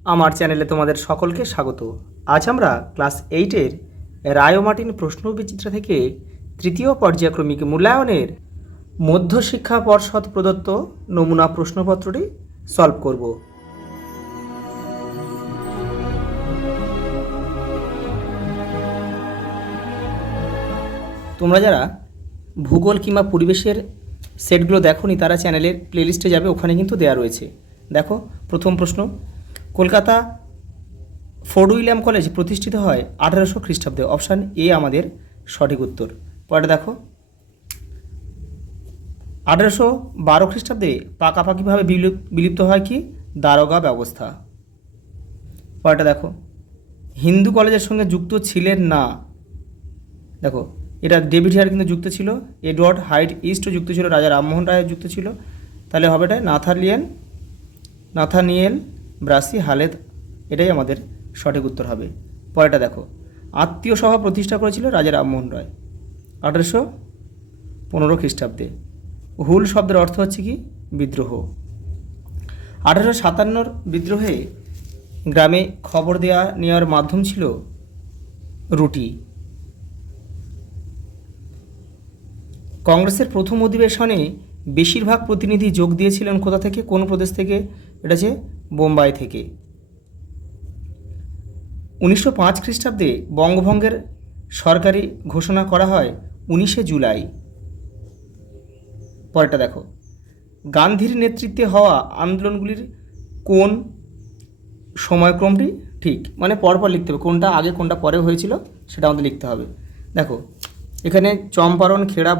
আমার চ্যানেলে তোমাদের সকলকে স্বাগত। আজ আমরা ক্লাস 8-এর রায় মার্টিন প্রশ্নবিচিত্রা থেকে তৃতীয় পর্যায়ক্রমিক মূল্যায়নের মধ্যশিক্ষা পর্ষদ প্রদত্ত নমুনা প্রশ্নপত্রটি সলভ করব। তোমরা যারা ভূগোল কিংবা পরিবেশের সেটগুলো দেখোনি তারা চ্যানেলের প্লেলিস্টে যাবে, ওখানে কিন্তু দেওয়া রয়েছে। দেখো, প্রথম প্রশ্ন, কলকাতা ফোর্ট উইলিয়াম কলেজ প্রতিষ্ঠিত হয় 1800 খ্রিস্টাব্দে। অপশান এ আমাদের সঠিক উত্তর। পরেটা দেখো, 1812 খ্রিস্টাব্দে পাকাপাকিভাবে বিলুপ্ত হয় কি? দারোগা ব্যবস্থা। পরেটা দেখো, হিন্দু কলেজের সঙ্গে যুক্ত ছিলেন না। দেখো, এটা ডেভিড হেয়ার কিন্তু যুক্ত ছিল, এডওয়ার্ড হাইড ইস্টও যুক্ত ছিল, রাজা রামমোহন রায় যুক্ত ছিল। তাহলে হবে এটা নাথানিয়েল ব্রাসি হালেদ, এটাই আমাদের সঠিক উত্তর হবে। পরেটা দেখো, আত্মীয় সভা প্রতিষ্ঠা করেছিল রাজা রামমোহন রায় 1815 খ্রিস্টাব্দে। হুল শব্দের অর্থ হচ্ছে কি? বিদ্রোহ। 1857 বিদ্রোহে গ্রামে খবর নেওয়ার মাধ্যম ছিল রুটি। কংগ্রেসের প্রথম অধিবেশনে বেশিরভাগ প্রতিনিধি যোগ দিয়েছিলেন কোথা থেকে, কোন প্রদেশ থেকে? এটা হচ্ছে বোম্বাই থেকে। 1905 খ্রিস্টাব্দে বঙ্গভঙ্গের সরকারি ঘোষণা করা হয় 19শে জুলাই। পরেরটা দেখো, গান্ধীর নেতৃত্বে হওয়া আন্দোলনগুলির কোন সময়ক্রমটি ঠিক? মানে পরপর লিখতে হবে, কোনটা আগে কোনটা পরে হয়েছিল সেটা আমাদের লিখতে হবে। দেখো, এখানে চম্পারণ, খেড়া,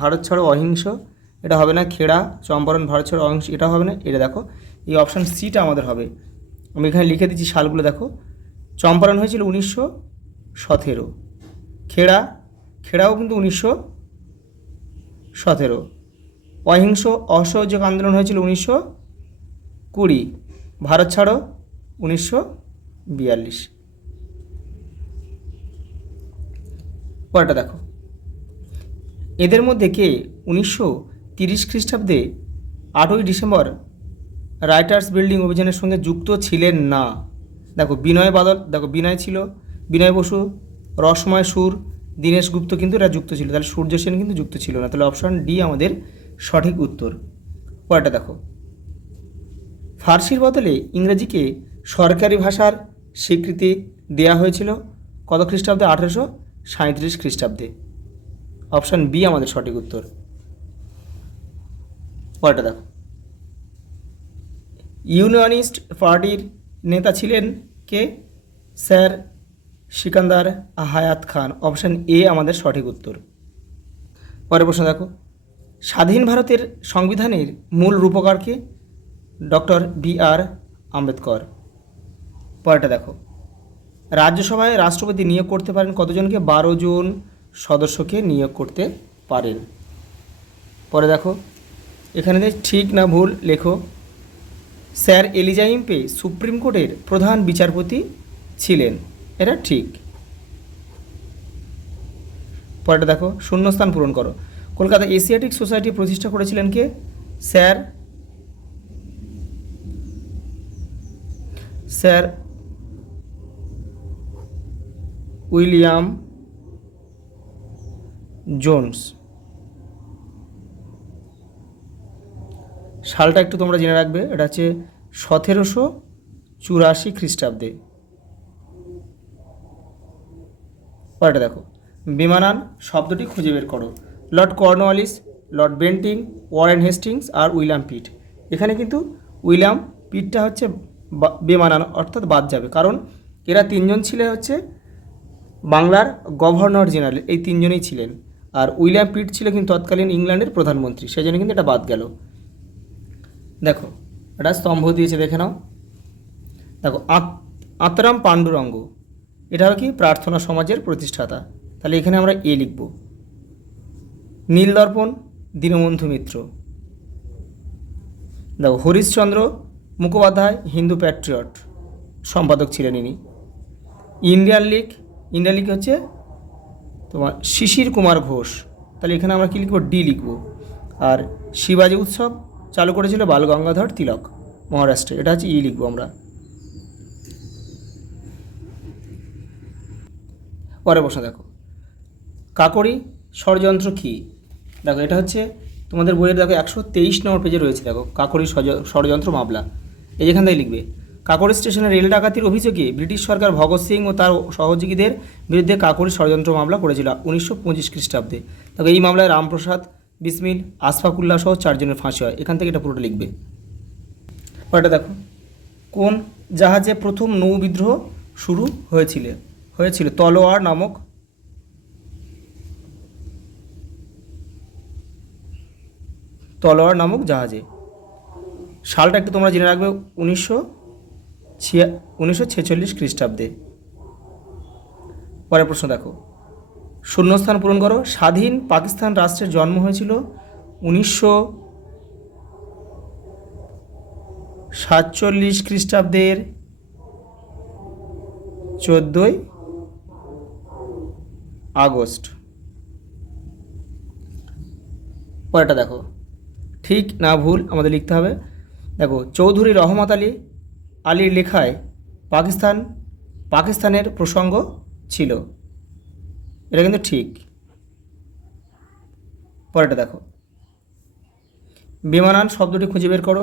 ভারত ছাড়ো, অহিংস, এটা হবে না। খেড়া, চম্পারণ, ভারত ছাড়ো, অহিংস, এটা হবে না। এটা দেখো, এই অপশান সিটা আমাদের হবে। আমি এখানে লিখে দিচ্ছি সালগুলো। দেখো, চম্পারণ হয়েছিল 1917, খেড়াও কিন্তু 1917, অহিংস অসহযোগ আন্দোলন হয়েছিল 1920, ভারত ছাড়ো 1942। পরেরটা দেখো, এদের মধ্যে কে 1930 খ্রিস্টাব্দে 8ই ডিসেম্বর রাইটার্স বিল্ডিং অভিযানের সঙ্গে যুক্ত ছিলেন না? দেখো, বিনয় বাদল, দেখো বিনয় ছিল, বিনয় বসু, রসময় সুর, দীনেশ গুপ্ত কিন্তু এরা যুক্ত ছিল। তাহলে সূর্য সেন কিন্তু যুক্ত ছিল না। তাহলে অপশান ডি আমাদের সঠিক উত্তর। পরেরটা দেখো, ফার্সির বদলে ইংরেজিকে সরকারি ভাষার স্বীকৃতি দেওয়া হয়েছিল কত খ্রিস্টাব্দে? 1837 খ্রিস্টাব্দে। অপশান বি আমাদের সঠিক উত্তর। পরেরটা দেখো, ইউনিয়নিস্ট পার্টির নেতা ছিলেন কে? স্যার সিকান্দার হায়াত খান। অপশান এ আমাদের সঠিক উত্তর। পরের প্রশ্ন দেখো, স্বাধীন ভারতের সংবিধানের মূল রূপকারকে? Doctor B.R.. আম্বেদকর। পরেরটা দেখো, রাজ্যসভায় রাষ্ট্রপতি নিয়োগ করতে পারেন কতজনকে? 12 জন সদস্যকে নিয়োগ করতে পারেন। পরে দেখো, এখানে ঠিক না ভুল লেখো। স্যার এলিজা ইম্পে সুপ্রিম কোর্টের প্রধান বিচারপতি ছিলেন, এটা ঠিক। পরেটা দেখো, শূন্যস্থান পূরণ করো। কলকাতা এশিয়াটিক সোসাইটি প্রতিষ্ঠা করেছিলেন কে? Sir William Jones. সালটা একটু তোমরা জেনে রাখবে, এটা হচ্ছে 1784 খ্রিস্টাব্দে। পরেটা দেখো, বিমানান শব্দটি খুঁজে বের করো। Lord Cornwallis, Lord Bentinck, Warren Hastings আর উইলিয়াম পিট। এখানে কিন্তু উইলিয়াম পিটটা হচ্ছে বেমানান, অর্থাৎ বাদ যাবে, কারণ এরা তিনজন ছিলেন হচ্ছে বাংলার গভর্নর জেনারেল, এই তিনজনেই ছিলেন। আর উইলিয়াম পিট ছিল কিন্তু তৎকালীন ইংল্যান্ডের প্রধানমন্ত্রী, সেই জন্য কিন্তু এটা বাদ গেল। দেখো, এটা স্তম্ভ দিয়েছে, দেখে নাও। দেখো, আত্মারাম পাণ্ডুরঙ্গ, এটা হবে কি? প্রার্থনা সমাজের প্রতিষ্ঠাতা। তাহলে এখানে আমরা এ লিখব। নীলদর্পণ, দীনবন্ধু মিত্র। দেখো, হরিশচন্দ্র মুখোপাধ্যায়, হিন্দু প্যাট্রিয়ট, সম্পাদক ছিলেন ইনি। ইন্ডিয়ান লীগ হচ্ছে তোমার শিশির কুমার ঘোষ। তাহলে এখানে আমরা কী লিখব? ডি লিখব। আর শিবাজি উৎসব চালু করেছিল বাল গঙ্গাধর তিলক, মহারাষ্ট্রে, এটা হচ্ছে ই লিখব আমরা। পরের প্রশ্ন দেখো, কাকরি ষড়যন্ত্র কী? দেখো এটা হচ্ছে তোমাদের বইয়ের দেখো 123 নম্বর পেজে রয়েছে। দেখো কাকরি ষড়যন্ত্র মামলা, এই যেখান থেকে লিখবে, কাকরি স্টেশনে রেল ডাকাতির অভিযোগে ব্রিটিশ সরকার ভগৎ সিং ও তার সহযোগীদের বিরুদ্ধে কাকরি ষড়যন্ত্র মামলা করেছিল 1925 খ্রিস্টাব্দে। দেখো এই মামলায় রামপ্রসাদ বিসমিল, আশফাকুল্লাহ সহ 4 জনের ফাঁসি হয়। এখান থেকে এটা পুরোটা লিখবে। পরেরটা দেখো, কোন জাহাজে প্রথম নৌ বিদ্রোহ শুরু হয়েছিল তলোয়ার নামক জাহাজে। সালটা একটু তোমরা জেনে রাখবে, 1946 খ্রিস্টাব্দে। পরের প্রশ্ন দেখো, শূন্যস্থান পূরণ করো। স্বাধীন পাকিস্তান রাষ্ট্রের জন্ম হয়েছিল 1947 খ্রিস্টাব্দের 14ই আগস্ট। পরেরটা দেখো, ঠিক না ভুল আমাদের লিখতে হবে। দেখো চৌধুরী রহমত আলীর লেখায় পাকিস্তানের প্রসঙ্গ ছিল, এটা কিন্তু ঠিক। পরেরটা দেখো, বেমানান শব্দটি খুঁজে বের করো।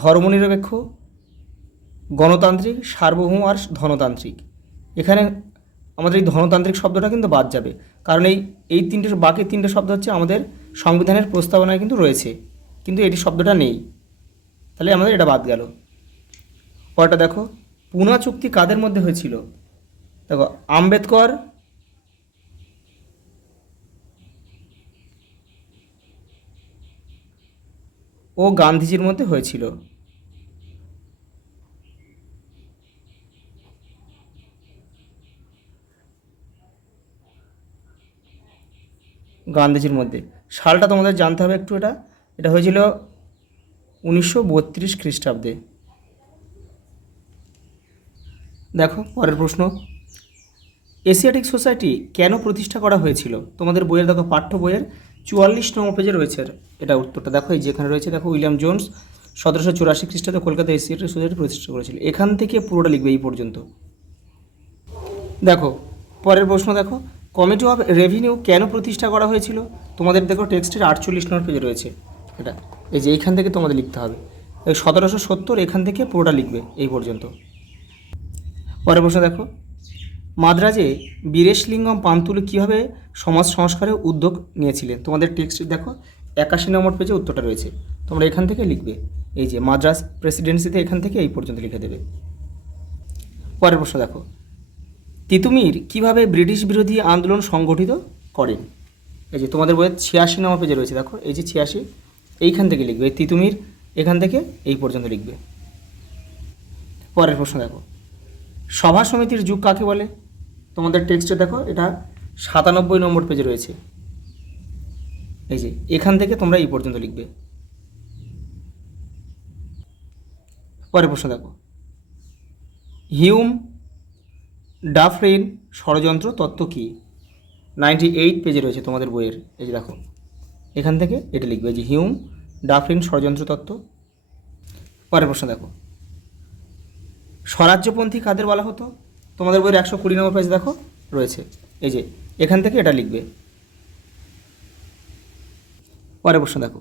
ধর্মনিরপেক্ষ, গণতান্ত্রিক, সার্বভৌম আর ধনতান্ত্রিক। এখানে আমাদের এই ধনতান্ত্রিক শব্দটা কিন্তু বাদ যাবে, কারণ এই বাকি তিনটে শব্দ হচ্ছে আমাদের সংবিধানের প্রস্তাবনায় কিন্তু রয়েছে, কিন্তু এটি শব্দটা নেই, তাহলে আমাদের এটা বাদ গেল। পরেরটা দেখো, পুনা চুক্তি কাদের মধ্যে হয়েছিল? দেখো আম্বেদকর ও গান্ধীজির মধ্যে হয়েছিল। গান্ধীজির মধ্যে। সালটা তোমাদের জানতে হবে একটু। এটা হয়েছিল 1932 খ্রিস্টাব্দে। দেখো পরের প্রশ্ন, এশিয়াটিক সোসাইটি কেন প্রতিষ্ঠা করা হয়েছিল? তোমাদের বইয়ের দেখো পাঠ্য বইয়ের 44 নম্বর পেজে রয়েছে এটা উত্তরটা। দেখো এই যেখানে রয়েছে, দেখো উইলিয়াম জোন্স 1784 খ্রিস্টাব্দে কলকাতায় এশিয়াটিক সোসাইটি প্রতিষ্ঠা করেছিল। এখান থেকে পুরোটা লিখবে এই পর্যন্ত। দেখো পরের প্রশ্ন, দেখো কমিটি অফ রেভিনিউ কেন প্রতিষ্ঠা করা হয়েছিল? তোমাদের দেখো টেক্সটের 48 নম্বর পেজে রয়েছে এটা, এই যে এইখান থেকে তোমাদের লিখতে হবে। 1770 এখান থেকে পুরোটা লিখবে এই পর্যন্ত। পরের প্রশ্ন দেখো, মাদ্রাজে বীরেশলিঙ্গম পান্তুলু কীভাবে সমাজ সংস্কারের উদ্যোগ নিয়েছিলেন? তোমাদের টেক্সট দেখো 81 নম্বর পেজে উত্তরটা রয়েছে, তোমরা এখান থেকে লিখবে। এই যে মাদ্রাস প্রেসিডেন্সিতে এখান থেকে এই পর্যন্ত লিখে দেবে। পরের প্রশ্ন দেখো, তিতুমির কীভাবে ব্রিটিশ বিরোধী আন্দোলন সংগঠিত করেন? এই যে তোমাদের বইয়ের 86 নম্বর পেজে রয়েছে, দেখো এই যে 86, এইখান থেকে লিখবে। এই তিতুমির এখান থেকে এই পর্যন্ত লিখবে। পরের প্রশ্ন দেখো, সভা সমিতির যুগ কাকে বলে? তোমাদের টেক্সটে দেখো এটা 97 নম্বর পেজে রয়েছে, এই যে এখান থেকে তোমরা এই পর্যন্ত লিখবে। পরের প্রশ্ন দেখো, হিউম ডাফরিন ষড়যন্ত্র তত্ত্ব কী? 98 পেজে রয়েছে তোমাদের বইয়ের, এই যে দেখো এখান থেকে এটা লিখবে, যে হিউম ডাফরিন ষড়যন্ত্র তত্ত্ব। পরের প্রশ্ন দেখো, স্বরাজ্যপন্থী কাদের বলা হতো? তোমাদের বইয়ের 120 নম্বর পেজ দেখো রয়েছে, এই যে এখান থেকে এটা লিখবে। পরের প্রশ্ন দেখো,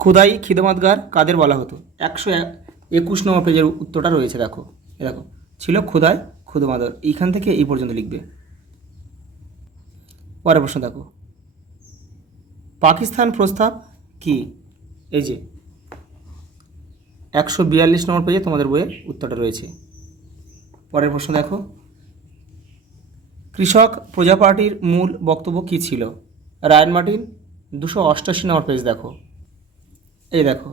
খুদাই খিদমতগার কাদের বলা হতো? 121 নম্বর পেজের উত্তরটা রয়েছে, দেখো দেখো ছিল খুদাই খুদমতগার, এইখান থেকে এই পর্যন্ত লিখবে। পরের প্রশ্ন দেখো, পাকিস্তান প্রস্তাব কি? এই যে 142 নম্বর পেজে তোমাদের বইয়ের উত্তরটা রয়েছে। পরের প্রশ্ন দেখো, কৃষক প্রজা পার্টির মূল বক্তব্য কী ছিল? রায়ান মার্টিন 288 নম্বর পেজ দেখো, এই দেখো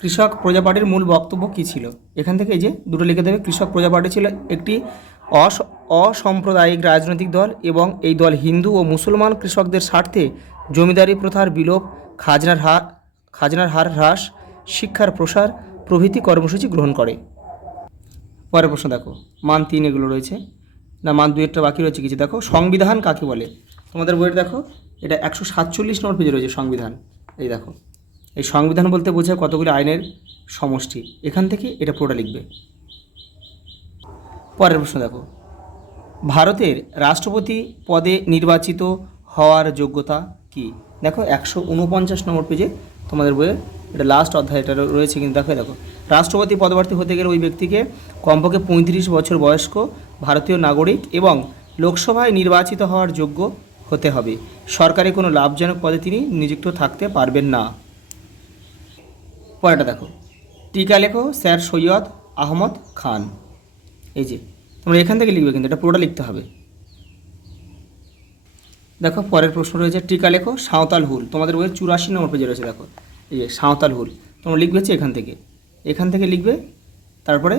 কৃষক প্রজা পার্টির মূল বক্তব্য কী ছিল? এখান থেকে এই যে দুটো লিখে দেবে। কৃষক প্রজা পার্টি ছিল একটি অসাম্প্রদায়িক রাজনৈতিক দল এবং এই দল হিন্দু ও মুসলমান কৃষকদের স্বার্থে জমিদারি প্রথার বিলোপ, খাজনার হার হ্রাস, শিক্ষার প্রসার প্রভৃতি কর্মসূচি গ্রহণ করে। পরের প্রশ্ন দেখো, মান 3 এগুলো রয়েছে না, মান 2 বাকি রয়েছে কিছু। দেখো সংবিধান কাকে বলে? তোমাদের বইয়ের দেখো এটা 147 নম্বর পেজে রয়েছে সংবিধান। এই দেখো এই সংবিধান বলতে বোঝায় কতগুলি আইনের সমষ্টি, এখান থেকে এটা পুরোটা লিখবে। পরের প্রশ্ন দেখো, ভারতের রাষ্ট্রপতি পদে নির্বাচিত হওয়ার যোগ্যতা কি? দেখো 149 নম্বর পেজে তোমাদের বইয়ে এটা লাস্ট অধ্যায় এটা রয়েছে, কিন্তু দেখো দেখো রাষ্ট্রপতি পদপ্রার্থী হতে গেলে ওই ব্যক্তিকে কমপক্ষে 35 বছর বয়স্ক ভারতীয় নাগরিক এবং লোকসভায় নির্বাচিত হওয়ার যোগ্য হতে হবে। সরকারি কোনো লাভজনক পদে তিনি নিযুক্ত থাকতে পারবেন না। পরেরটা দেখো, টিকা লেখো স্যার সৈয়দ আহমদ খান। এই যে তোমরা এখান থেকে লিখবে, কিন্তু এটা পুরোটা লিখতে হবে। দেখো পরের প্রশ্ন রয়েছে, টিকা লেখো সাঁওতাল হুল। তোমাদের বইয়ের 84 নম্বর পেজে রয়েছে। দেখো এই যে সাঁওতাল হুল তোমরা লিখবে হচ্ছে এখান থেকে লিখবে। তারপরে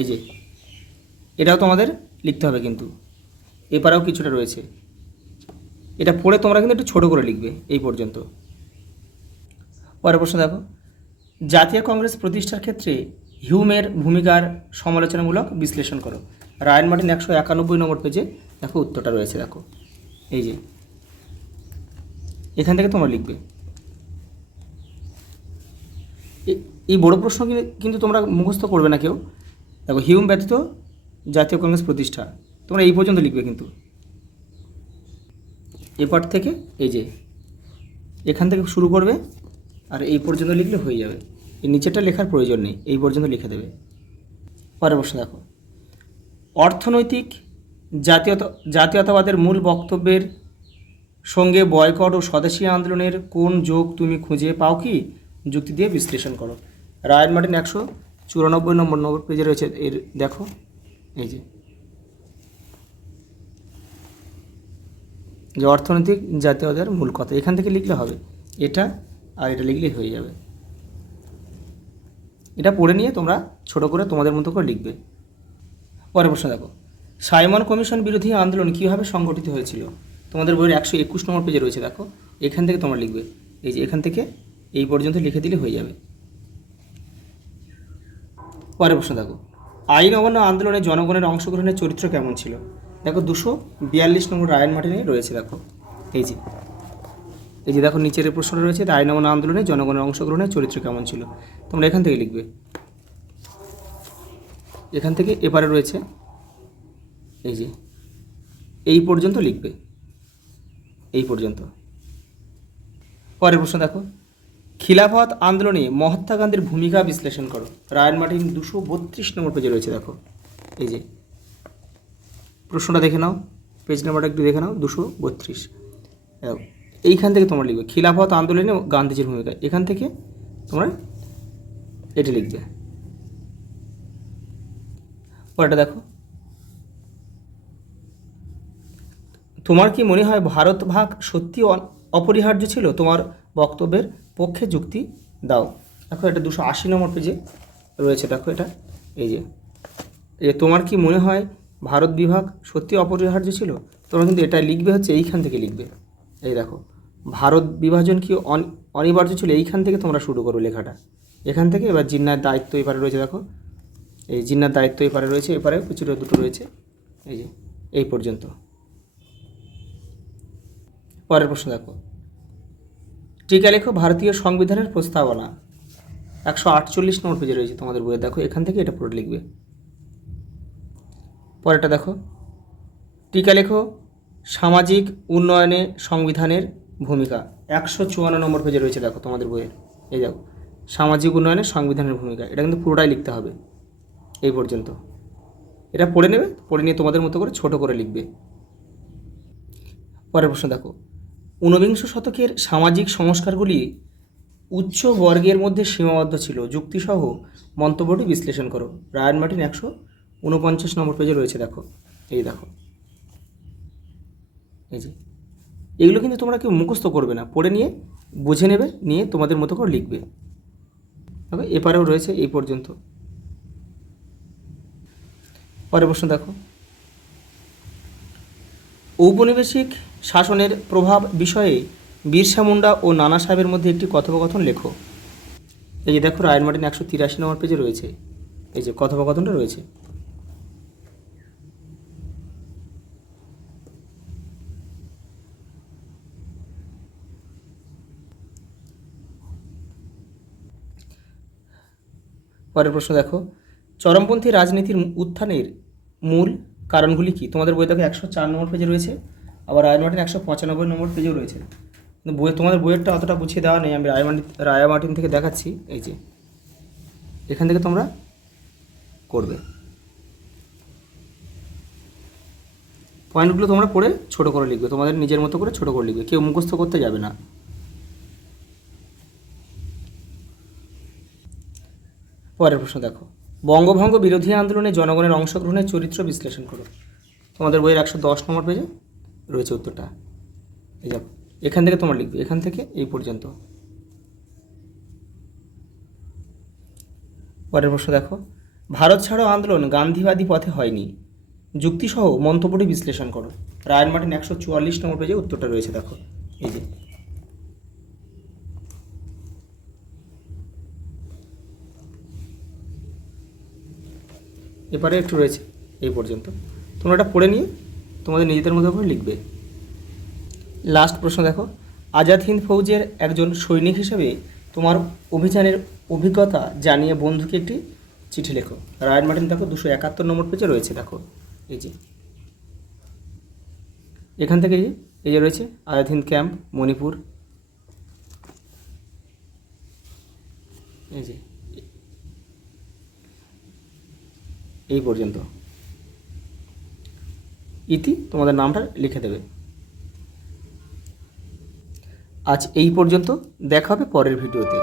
এই যে এটাও তোমাদের লিখতে হবে, কিন্তু এপারেও কিছুটা রয়েছে, এটা পড়ে তোমরা কিন্তু একটু ছোটো করে লিখবে এই পর্যন্ত। পরের প্রশ্ন দেখো, জাতীয় কংগ্রেস প্রতিষ্ঠার ক্ষেত্রে হিউমের ভূমিকার সমালোচনামূলক বিশ্লেষণ করো। রায়ান মার্টিন 191 নম্বর পেজে দেখো উত্তরটা রয়েছে। দেখো এই যে এখান থেকে তোমরা লিখবে। এই বড় প্রশ্ন কিন্তু তোমরা মুখস্থ করবে না কেউ। দেখো হিউম ব্যতীত জাতীয় কংগ্রেস প্রতিষ্ঠা, তোমরা এই পর্যন্ত লিখবে, কিন্তু এপার থেকে এই যে এখান থেকে শুরু করবে আর এই পর্যন্ত লিখলে হয়ে যাবে। এই নিচেরটা লেখার প্রয়োজন নেই, এই পর্যন্ত লিখে দেবে। পরের প্রশ্ন দেখো, অর্থনৈতিক জাতীয়তাবাদের মূল বক্তব্যের সঙ্গে বয়কট ও স্বদেশী আন্দোলনের কোন যোগ তুমি খুঁজে পাও কি? যুক্তি দিয়ে বিশ্লেষণ করো। রায়ান মার্টিন 194 নম্বর পেজে রয়েছে। এর দেখো এই যে অর্থনৈতিক জাতীয়তার মূল কথা, এখান থেকে লিখলে হবে। এটা আর এটা লিখলেই হয়ে যাবে। এটা পড়ে নিয়ে তোমরা ছোট করে তোমাদের মতো করে লিখবে। পরের প্রশ্ন দেখো, সাইমন কমিশন বিরোধী আন্দোলন কীভাবে সংগঠিত হয়েছিল? তোমাদের বইয়ের 121 নম্বর পেজে রয়েছে। দেখো এখান থেকে তোমরা লিখবে, এই যে এখান থেকে এই পর্যন্ত লিখে দিলে হয়ে যাবে। পরের প্রশ্ন দেখো, আইন অমান্য আন্দোলনে জনগণের অংশগ্রহণের চরিত্র কেমন ছিল? দেখো 242 নম্বর রায়ান মার্টিনে রয়েছে। দেখো এই যে দেখো নিচের প্রশ্নটা রয়েছে, আইন অমান্য আন্দোলনে জনগণের অংশগ্রহণের চরিত্র কেমন ছিল? তোমরা এখান থেকে লিখবে, এখান থেকে এপারে রয়েছে এই যে এই পর্যন্ত লিখবে, এই পর্যন্ত। পরের প্রশ্ন দেখো, খিলাফত আন্দোলনে মহাত্মা গান্ধীর ভূমিকা বিশ্লেষণ করো। রায়ান মার্টিন 232 নম্বর পেজে রয়েছে। দেখো এই যে প্রশ্নটা দেখে নাও, পেজ নাম্বারটা একটু দেখে নাও, 232। এইখান থেকে তোমরা লিখবে খিলাফত আন্দোলনে গান্ধীজির ভূমিকা, এখান থেকে তোমরা এটা লিখবে। পরেরটা দেখো, তোমার কি মনে হয় ভারত ভাগ সত্যি অপরিহার্য ছিল? তোমার বক্তব্যের পক্ষে যুক্তি দাও। দেখো এটা 280 নম্বর পেজে রয়েছে। দেখো এটা এই যে তোমার কি মনে হয় ভারত বিভাগ সত্যি অপরিহার্য ছিল? তোমরা কিন্তু এটা লিখবে হচ্ছে এইখান থেকে লিখবে। এই দেখো ভারত বিভাজন কি অনিবার্য ছিল, এইখান থেকে তোমরা শুরু করো লেখাটা, এখান থেকে। এবার জিন্নার দায়িত্ব এপারে রয়েছে। দেখো এই জিন্নার দায়িত্ব এপারে রয়েছে, এপারে প্রচুর দুটো রয়েছে, এই যে এই পর্যন্ত। পরের প্রশ্ন দেখো, টিকা লেখো ভারতীয় সংবিধানের প্রস্তাবনা। 148 নম্বর পেজে রয়েছে তোমাদের বইয়ে। দেখো এখান থেকে এটা পুরো লিখবে। পরেরটা দেখো, টিকা লেখো সামাজিক উন্নয়নে সংবিধানের ভূমিকা। 154 নম্বর পেজে রয়েছে। দেখো তোমাদের বইয়ের এই দেখো সামাজিক উন্নয়নে সংবিধানের ভূমিকা, এটা কিন্তু পুরোটাই লিখতে হবে এই পর্যন্ত। এটা পড়ে নেবে, পড়ে নিয়ে তোমাদের মতো করে ছোট করে লিখবে। পরের প্রশ্ন দেখো, ঊনবিংশ শতকের সামাজিক সংস্কারগুলি উচ্চ বর্গের মধ্যে সীমাবদ্ধ ছিল, যুক্তিসহ মন্তব্যটি বিশ্লেষণ করো। রায়ান মার্টিন 149 নম্বর পেজে রয়েছে। দেখো এই দেখো এই যে এগুলো কিন্তু তোমরা কেউ মুখস্থ করবে না, পড়ে নিয়ে বুঝে নেবে, নিয়ে তোমাদের মতো করে লিখবে। তবে এপারেও রয়েছে এই পর্যন্ত। পরের প্রশ্ন দেখো, ঔপনিবেশিক শাসনের প্রভাব বিষয়ে বিরসা মুন্ডা ও নানা সাহেবের মধ্যে একটি কথোপকথন লেখো। এই যে দেখো রায়ান মার্টিন 183 নম্বর পেজে রয়েছে, এই যে কথোপকথনটা রয়েছে। পরের প্রশ্ন দেখো, চরমপন্থী রাজনীতির উত্থানের মূল কারণগুলি কী? তোমাদের বই দেখো 104 নম্বর পেজে রয়েছে, আবার রায় মার্টিন 195 নম্বর পেজেও রয়েছে। কিন্তু তোমাদের বইয়েরটা অতটা গুছিয়ে দেওয়া নেই, আমি রায় মার্টিন থেকে দেখাচ্ছি। এই যে এখান থেকে তোমরা করবে, পয়েন্টগুলো তোমরা পড়ে ছোটো করে লিখবে, তোমাদের নিজের মতো করে ছোটো করে লিখবে, কেউ মুখস্থ করতে যাবে না। পরের প্রশ্ন দেখো, বঙ্গভঙ্গ বিরোধী আন্দোলনে জনগণের অংশগ্রহণের চরিত্র বিশ্লেষণ করো। তোমাদের বইয়ের 110 নম্বর পেজে রয়েছে উত্তরটা। এই দেখো, এখান থেকে তোমরা লিখবে, এখান থেকে এই পর্যন্ত। পরের প্রশ্ন দেখো, ভারত ছাড়ো আন্দোলন গান্ধীবাদী পথে হয়নি, যুক্তিসহ মন্তব্যটি বিশ্লেষণ করো। রায় মার্টিন 144 নম্বর পেজে উত্তরটা রয়েছে, দেখো এই যে। এবারে একটু রয়েছে এই পর্যন্ত, তোমরা এটা পড়ে নিয়ে তোমাদের নিজেদের মতো করে লিখবে। লাস্ট প্রশ্ন দেখো, আজাদ হিন্দ ফৌজের একজন সৈনিক হিসেবে তোমার অভিযানের অভিজ্ঞতা জানিয়ে বন্ধুকে একটি চিঠি লেখো। রায় মার্টিন দেখো 271 নম্বর পেজে রয়েছে, দেখো এই যে। এখান থেকে এই যে রয়েছে আজাদ হিন্দ ক্যাম্প মণিপুর, এই যে এই পর্যন্ত ইতি তোমাদের নামটা লিখে দেবে। আজ এই পর্যন্ত, দেখা হবে পরের ভিডিওতে।